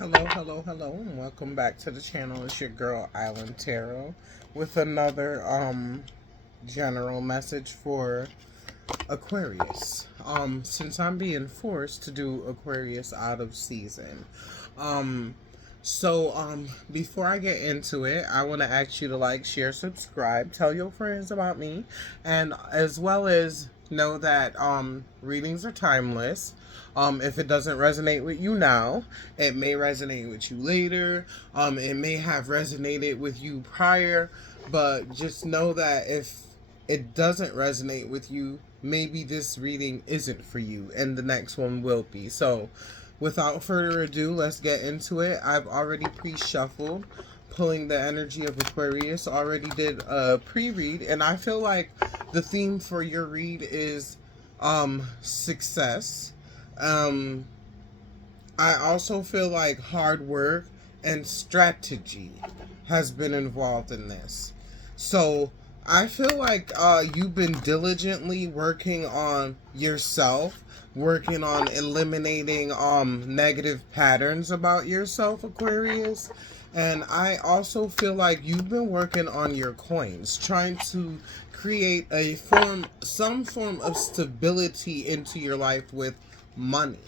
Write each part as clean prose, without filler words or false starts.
Hello, hello, hello, and welcome back to the channel. It's your girl Islandtaro with another general message for Aquarius. Since I'm being forced to do Aquarius out of season. Um Before I get into it, I want to ask you to like, share, subscribe, tell your friends about me, and as well as know that readings are timeless. If it doesn't resonate with you now, it may resonate with you later. It may have resonated with you prior, but just know that if it doesn't resonate with you, maybe this reading isn't for you and the next one will be. So without further ado, let's get into it. I've already pre-shuffled, pulling the energy of Aquarius. Already did a pre-read, and I feel like the theme for your read is success. Um I also feel like hard work and strategy has been involved in this. So I feel like you've been diligently working on yourself, working on eliminating negative patterns about yourself, Aquarius. And I also feel like you've been working on your coins, trying to create some form of stability into your life with money.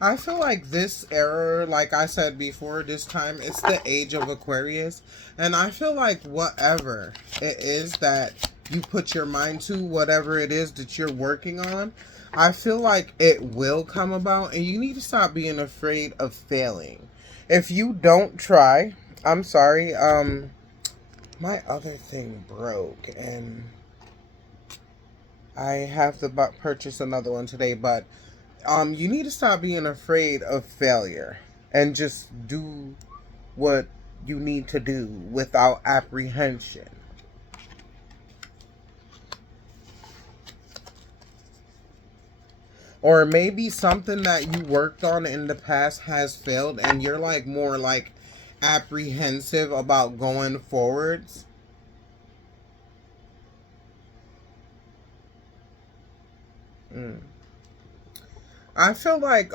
I feel like this era, like I said before, this time, it's the age of Aquarius. And I feel like whatever it is that you put your mind to, whatever it is that you're working on, I feel like it will come about. And you need to stop being afraid of failing. If you don't try, I'm sorry, my other thing broke. And I have to purchase another one today, but you need to stop being afraid of failure and just do what you need to do without apprehension. Or maybe something that you worked on in the past has failed and you're like more like apprehensive about going forwards. I feel like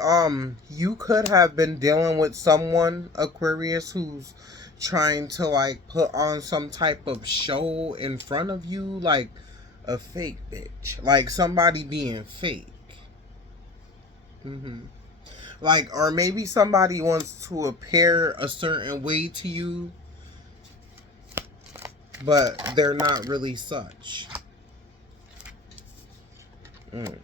you could have been dealing with someone, Aquarius, who's trying to like put on some type of show in front of you, like a fake bitch, like somebody being fake. hmm Like, or maybe somebody wants to appear a certain way to you, but they're not really such. Mm.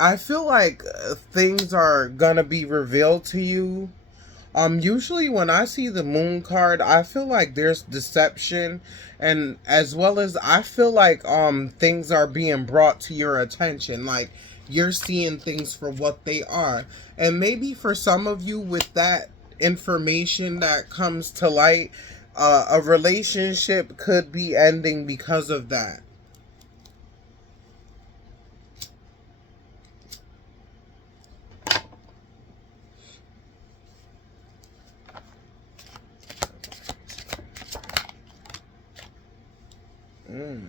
I feel like things are gonna be revealed to you. Usually when I see the moon card, I feel like there's deception, and as well as I feel like things are being brought to your attention, like you're seeing things for what they are. And maybe for some of you, with that information that comes to light, a relationship could be ending because of that. Mm.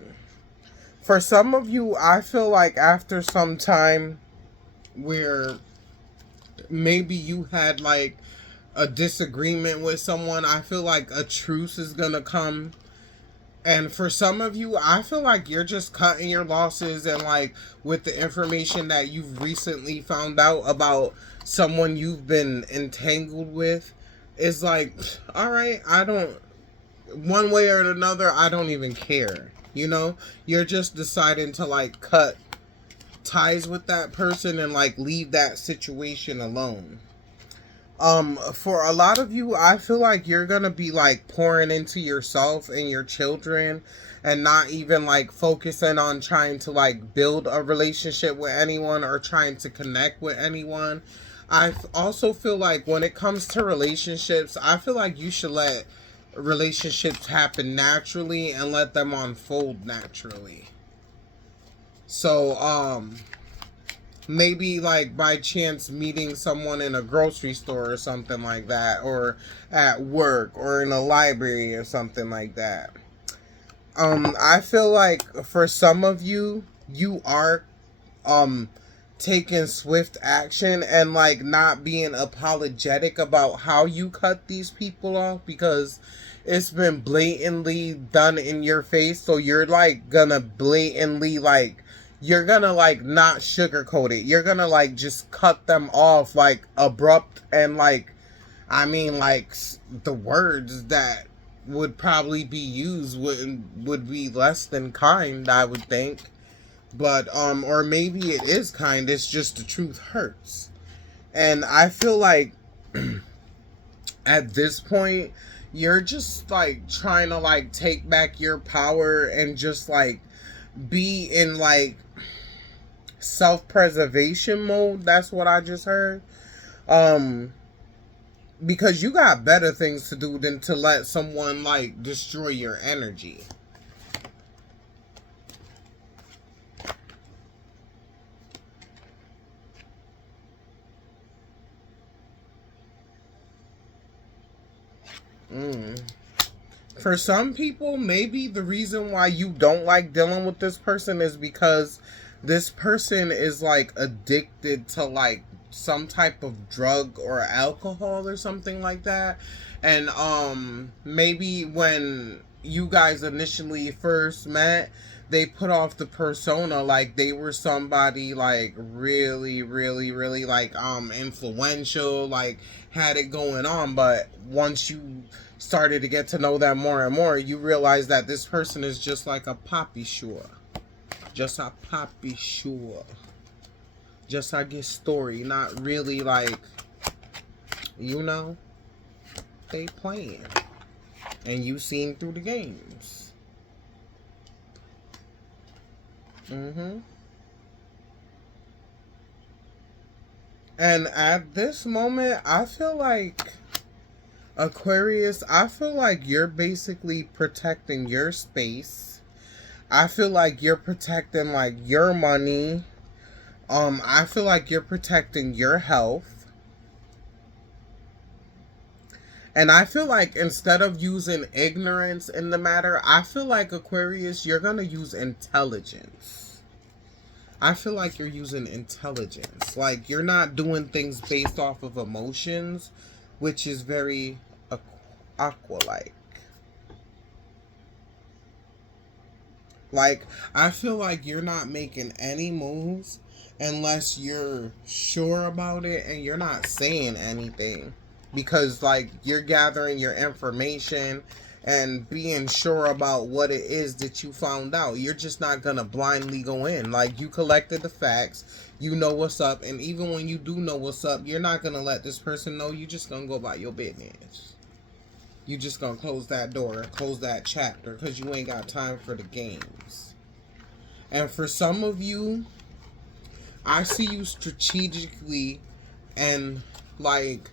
For some of you, I feel like after some time where maybe you had like a disagreement with someone, I feel like a truce is gonna come. And for some of you, I feel like you're just cutting your losses, and like with the information that you've recently found out about someone you've been entangled with, is like, all right, I don't, one way or another, I don't even care. You know, you're just deciding to like cut ties with that person and like leave that situation alone. For a lot of you, I feel like you're gonna be like pouring into yourself and your children and not even like focusing on trying to like build a relationship with anyone or trying to connect with anyone. Also feel like when it comes to relationships, I feel like you should let relationships happen naturally and let them unfold naturally. So maybe like by chance meeting someone in a grocery store or something like that, or at work or in a library or something like that. I feel like for some of you, you are um taking swift action and like not being apologetic about how you cut these people off, because it's been blatantly done in your face. So you're like gonna blatantly like, you're gonna like not sugarcoat it. You're gonna like just cut them off like abrupt, and like, I mean, like, the words that would probably be used would be less than kind, I would think. But or maybe it is kind, it's just the truth hurts. And I feel like at this point you're just like trying to like take back your power and just like be in like self-preservation mode. That's what I just heard. Because you got better things to do than to let someone like destroy your energy. For some people, maybe the reason why you don't like dealing with this person is because this person is like addicted to like some type of drug or alcohol or something like that. And maybe when you guys initially first met, they put off the persona like they were somebody like really really really like influential, like had it going on. But once you started to get to know them more and more, you realize that this person is just like a poppy sure. Just a poppy sure. Just a good story. Not really like, you know, they playing. And you seen through the games. And at this moment, I feel like Aquarius, I feel like you're basically protecting your space. I feel like you're protecting like your money. I feel like you're protecting your health. And I feel like instead of using ignorance in the matter, I feel like Aquarius, you're going to use intelligence. I feel like you're using intelligence. Like you're not doing things based off of emotions, which is very aqua-like. Like, I feel like you're not making any moves unless you're sure about it and you're not saying anything. Because, like, you're gathering your information and being sure about what it is that you found out. You're just not going to blindly go in. Like, you collected the facts. You know what's up. And even when you do know what's up, you're not going to let this person know. You're just going to go about your business. You just gonna close that door, close that chapter, because you ain't got time for the games. And for some of you, I see you strategically and like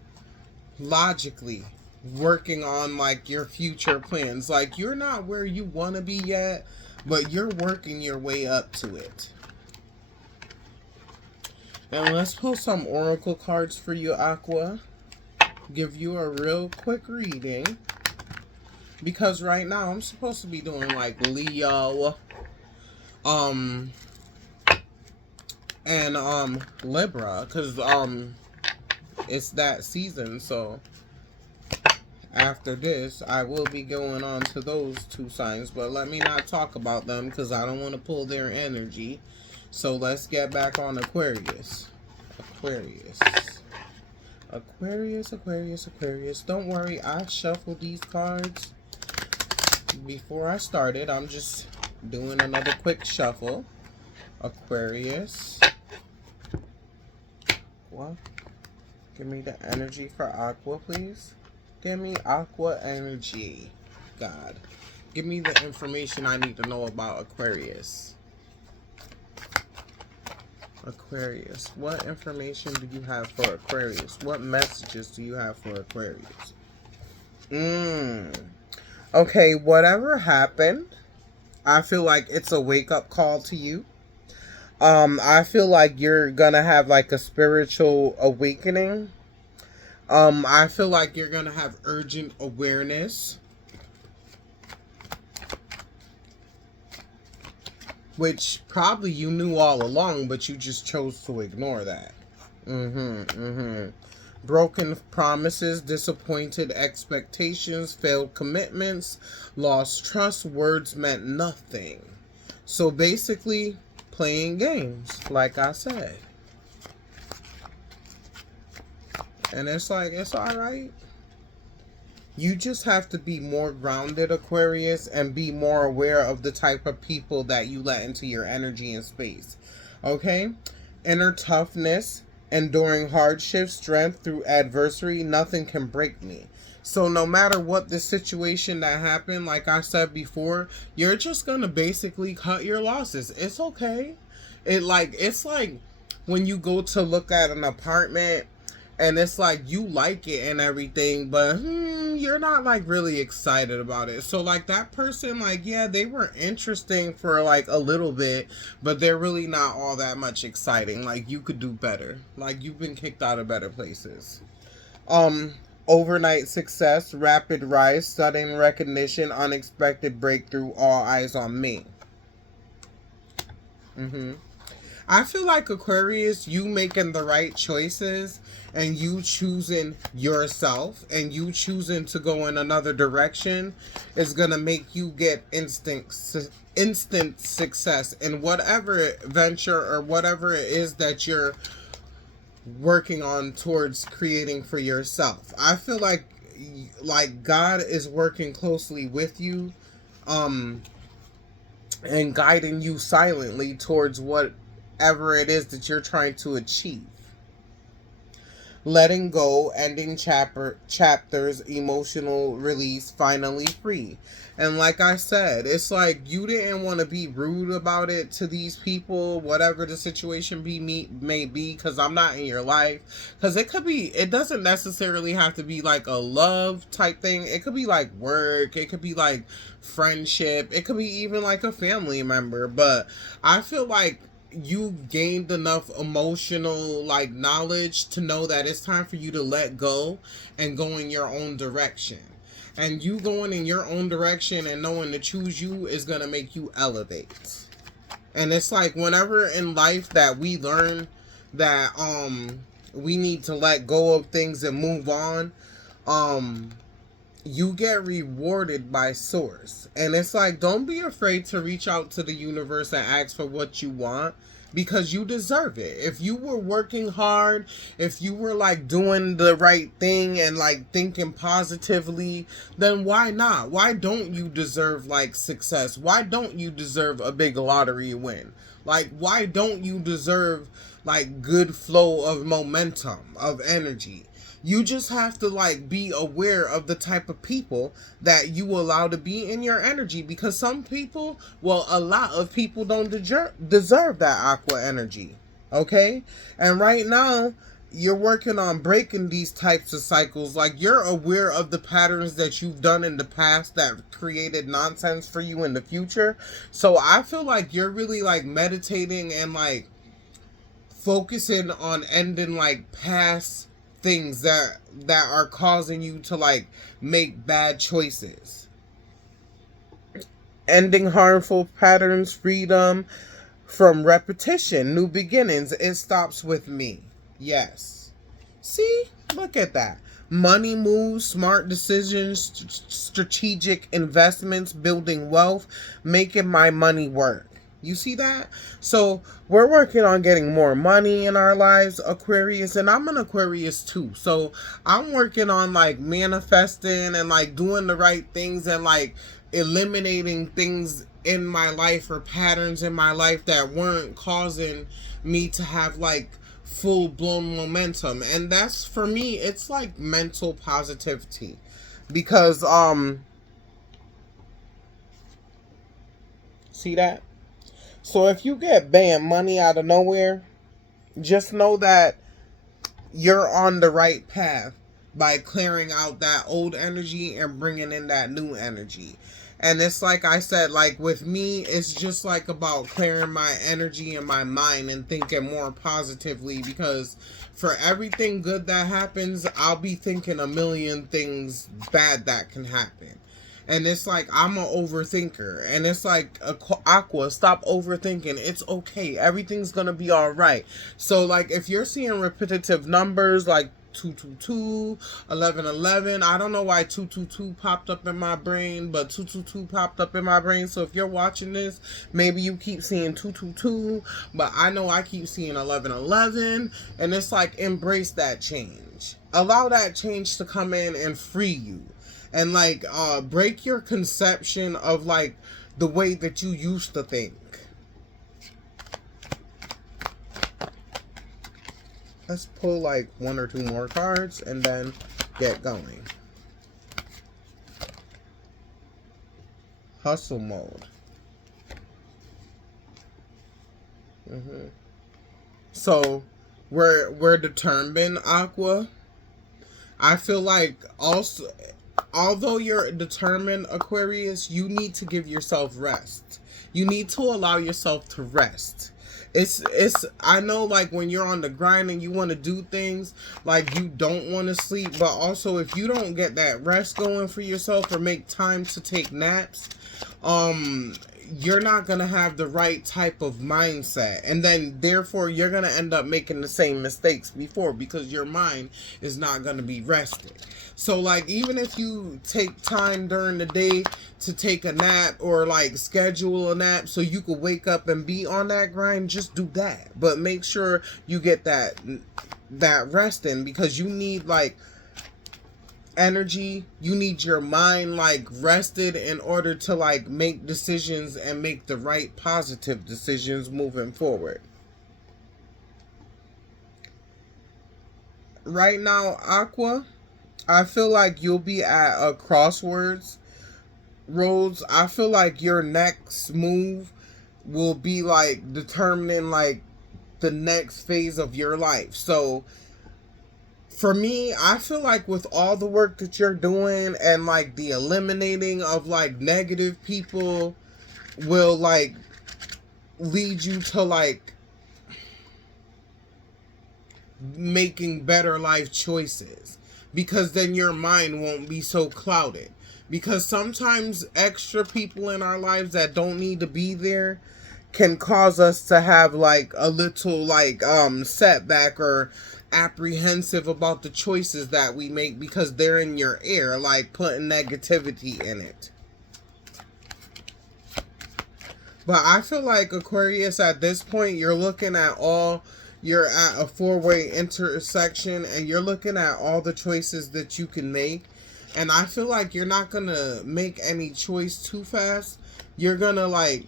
logically working on like your future plans. Like you're not where you want to be yet, but you're working your way up to it. And let's pull some oracle cards for you, Aqua. Give you a real quick reading, because right now I'm supposed to be doing like Leo and Libra, because it's that season. So after this I will be going on to those two signs, but let me not talk about them because I don't want to pull their energy. So let's get back on Aquarius. Aquarius. Don't worry, I shuffled these cards before I started. I'm just doing another quick shuffle. Aquarius. What? Give me the energy for Aqua, please. Give me Aqua energy. God. Give me the information I need to know about Aquarius. Aquarius. What information do you have for Aquarius? What messages do you have for Aquarius? Okay, whatever happened, I feel like it's a wake-up call to you. I feel like you're gonna have like a spiritual awakening. I feel like you're gonna have urgent awareness. which probably you knew all along, but you just chose to ignore that. Broken promises, disappointed expectations, failed commitments, lost trust, words meant nothing. So basically, playing games, like I said. And it's like, it's alright. You just have to be more grounded, Aquarius, and be more aware of the type of people that you let into your energy and space. Okay? Inner toughness, enduring hardship, strength through adversity, nothing can break me. So no matter what the situation that happened, like I said before, you're just gonna basically cut your losses. It's okay. It's like when you go to look at an apartment and it's like you like it and everything, but you're not like really excited about it. So like that person, like, yeah, they were interesting for like a little bit, but they're really not all that much exciting. Like you could do better. Like you've been kicked out of better places. Overnight success, rapid rise, sudden recognition, unexpected breakthrough, all eyes on me. I feel like Aquarius, you making the right choices and you choosing yourself and you choosing to go in another direction is going to make you get instant success in whatever venture or whatever it is that you're working on towards creating for yourself. I feel like God is working closely with you and guiding you silently towards whatever it is that you're trying to achieve. Letting go, ending chapters, emotional release, finally free. And like I said, it's like you didn't want to be rude about it to these people, whatever the situation may be, because I'm not in your life. Because it doesn't necessarily have to be like a love type thing. It could be like work. It could be like friendship. It could be even like a family member. But I feel like you gained enough emotional like knowledge to know that it's time for you to let go and go in your own direction. And you going in your own direction and knowing to choose you is going to make you elevate. And it's like whenever in life that we learn that we need to let go of things and move on, you get rewarded by source. And it's like, don't be afraid to reach out to the universe and ask for what you want, because you deserve it. If you were working hard, if you were like doing the right thing and like thinking positively, then why not? Why don't you deserve like success? Why don't you deserve a big lottery win? Like, why don't you deserve like good flow of momentum, of energy? You just have to like be aware of the type of people that you allow to be in your energy, because some people, well, a lot of people don't deserve that aqua energy. Okay? And right now, you're working on breaking these types of cycles. Like, you're aware of the patterns that you've done in the past that created nonsense for you in the future. So I feel like you're really like meditating and like focusing on ending like past things that are causing you to like make bad choices. Ending harmful patterns, freedom from repetition, new beginnings. It stops with me. Yes. See? Look at that. Money moves, smart decisions, strategic investments, building wealth, making my money work. You see that? So we're working on getting more money in our lives, Aquarius, and I'm an Aquarius too. So I'm working on like manifesting and like doing the right things and like eliminating things in my life or patterns in my life that weren't causing me to have like full-blown momentum. And that's, for me, it's like mental positivity, because see that? So if you get bam money out of nowhere, just know that you're on the right path by clearing out that old energy and bringing in that new energy. And it's like I said, like with me, it's just like about clearing my energy and my mind and thinking more positively, because for everything good that happens, I'll be thinking a million things bad that can happen. And it's like, I'm an overthinker. And it's like, Aqua, stop overthinking. It's okay. Everything's going to be all right. So, like, if you're seeing repetitive numbers like 222, 1111, I don't know why 222 popped up in my brain, but 222 popped up in my brain. So if you're watching this, maybe you keep seeing 222, but I know I keep seeing 1111. And it's like, embrace that change. Allow that change to come in and free you. And like break your conception of like the way that you used to think. Let's pull like 1 or 2 more cards and then get going. Hustle mode. So we're determined, Aqua. I feel like also, although you're determined, Aquarius, you need to give yourself rest. You need to allow yourself to rest. It's I know, like, when you're on the grind and you want to do things, like, you don't want to sleep, but also if you don't get that rest going for yourself or make time to take naps, you're not going to have the right type of mindset. And then, therefore, you're going to end up making the same mistakes before because your mind is not going to be rested. So, like, even if you take time during the day to take a nap or, like, schedule a nap so you could wake up and be on that grind, just do that. But make sure you get that rest in, because you need, like, energy. You need your mind, like, rested in order to, like, make decisions and make the right positive decisions moving forward. Right now, Aqua, I feel like you'll be at a crossroads. I feel like your next move will be like determining like the next phase of your life. So for me, I feel like with all the work that you're doing and like the eliminating of like negative people will like lead you to like making better life choices, because then your mind won't be so clouded. Because sometimes extra people in our lives that don't need to be there can cause us to have like a little like setback or apprehensive about the choices that we make because they're in your ear, like putting negativity in it. But I feel like, Aquarius, at this point, you're looking at you're at a 4-way intersection and you're looking at all the choices that you can make. And I feel like you're not going to make any choice too fast. You're going to like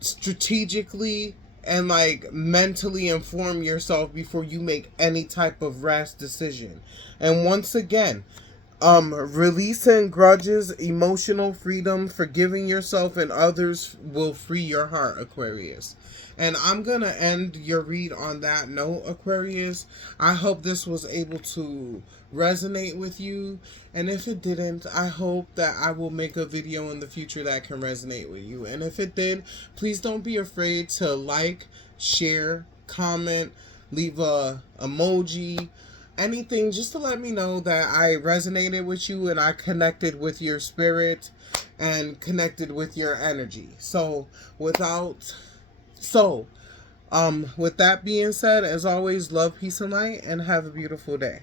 strategically and like mentally inform yourself before you make any type of rash decision. And once again, releasing grudges, emotional freedom, forgiving yourself and others will free your heart, Aquarius. And I'm going to end your read on that note, Aquarius. I hope this was able to resonate with you. And if it didn't, I hope that I will make a video in the future that can resonate with you. And if it did, please don't be afraid to like, share, comment, leave a emoji, anything, just to let me know that I resonated with you and I connected with your spirit and connected with your energy. With that being said, as always, love, peace, and light, and have a beautiful day.